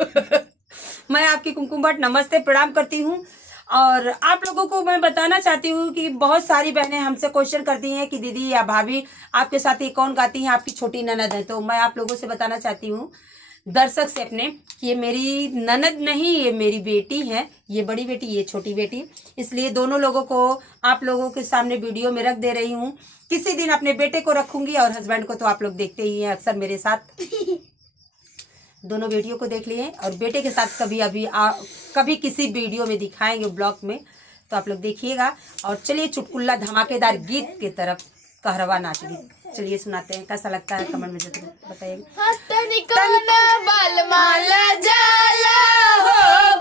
मैं आपकी कुमकुम भट्ट नमस्ते प्रणाम करती हूँ। और आप लोगों को मैं बताना चाहती हूँ कि बहुत सारी बहनें हमसे क्वेश्चन करती हैं कि दीदी या भाभी आपके साथ ये कौन गाती हैं, आपकी छोटी ननद है। तो मैं आप लोगों से बताना चाहती हूँ, दर्शक से अपने, कि ये मेरी ननद नहीं, ये मेरी बेटी है। ये बड़ी बेटी, ये छोटी बेटी। इसलिए दोनों लोगों को आप लोगों के सामने वीडियो में रख दे रही हूँ। किसी दिन अपने बेटे को रखूंगी और हस्बैंड को तो आप लोग देखते ही हैं अक्सर मेरे साथ। दोनों वीडियो को देख लिए और बेटे के साथ कभी किसी वीडियो में दिखाएंगे, ब्लॉग में, तो आप लोग देखिएगा। और चलिए चुटकुल्ला धमाकेदार गीत की तरफ, कहरवा नाच गीत, चलिए सुनाते हैं। कैसा लगता है कमेंट में जरूर बताइएगा।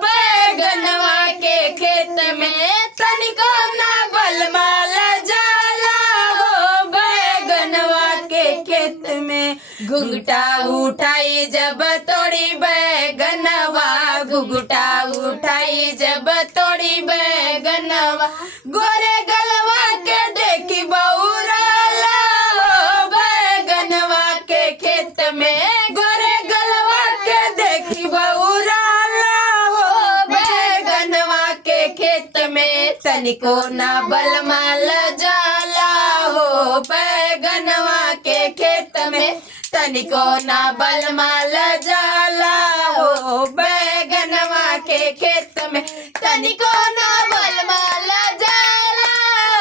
बैगनवा के खेत में तनिको ना बलमाला जाला हो, बैगनवा के खेत में घुघटा उठाई जब तोड़ी बैगनवा, घुघटा उठाई जब तोड़ी बैगनवा, गोरे गलवा के देखी बौराला हो, बैगनवा के खेत में गोरे गलवा के देखी बौराला हो, बैगनवा के खेत में तनिको ना बलमाल जाला हो, बैगनवा के खेत में तनिको ना बलमाल जाला हो, बैगनवा के खेत में तनिको ना बलमाल जाला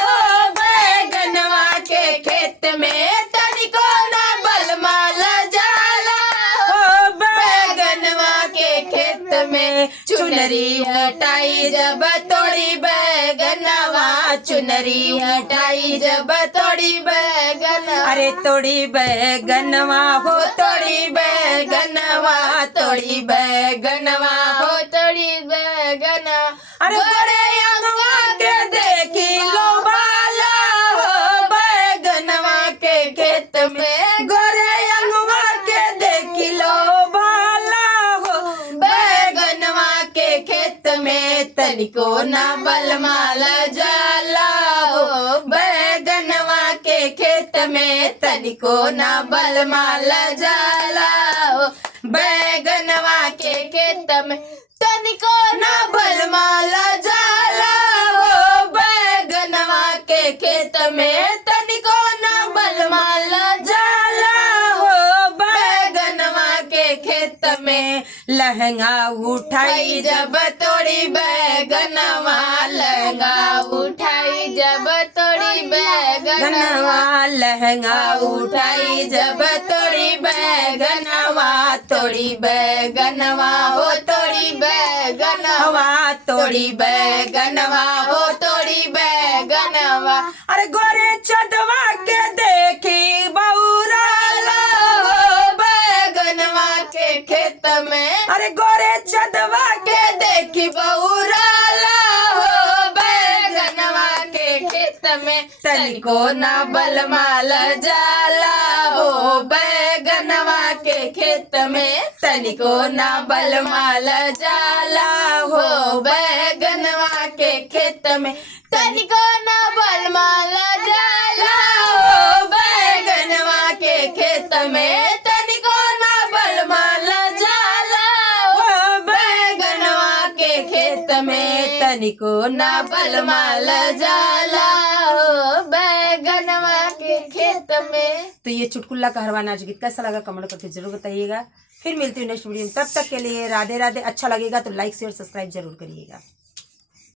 हो, बैगनवा के खेत में तनिको ना बलमाल जाला हो, बैगनवा के खेत में चुनरी हटाई जब तोड़ी बैगनवा, चुनरी हटाई जब तोड़ी बैगनवा, अरे तोड़ी बैगनवा हो, तोड़ी बैगनवा, तोड़ी बैगनवा हो, तोड़ी बैगनवा, अरे गोरे अंगवा के देखी लो बाला हो, बैगनवा के खेत में गोरे अंगवा के देखी लो बाला हो, बैगनवा के खेत में तनिको ना बलमाल जाला हो, बैगनवा के खेत में तनिको ना बलमाल जाला हो, बैगनवा के खेत में तनिको ना बलमाल जाला हो, बैगनवा के खेत में तनिको ना बलमाल जाला हो, बैगनवा के खेत में लहंगा उठाई जब तोड़ी बैगनवा, लहंगा उठाई जब तोड़ी बैगनवा, लहंगा उठाई जब तोड़ी बैगनवा, तोड़ी बैगनवा हो, तोड़ी बैगनवा, तोड़ी बैगनवा हो, तोड़ी बैगनवा, अरे गोरे चदवा के देखी बौराला हो, बैगनवा के खेत में, अरे गोरे चदवा के देखी बौराला हो, बैगनवा के खेत में तनिको ना बलमाल जाला हो, बैगनवा के खेत में तनिको ना बलमाल जाला हो, बैगनवा के खेत में तनिको ना बलमाल जाला हो, बैगनवा के खेत में तनिको ना बलमाल जाला हो, बैगनवा के खेत में तनिको ना बलमाल जाला हो, बैगनवा के खेत में। तो ये चुटकुल्ला कहरवा नाच गीत कैसा लगा कमेंट करके जरूर बताइएगा। फिर मिलती हूँ नेक्स्ट वीडियो में, तब तक के लिए राधे राधे। अच्छा लगेगा तो लाइक शेयर सब्सक्राइब जरूर करिएगा।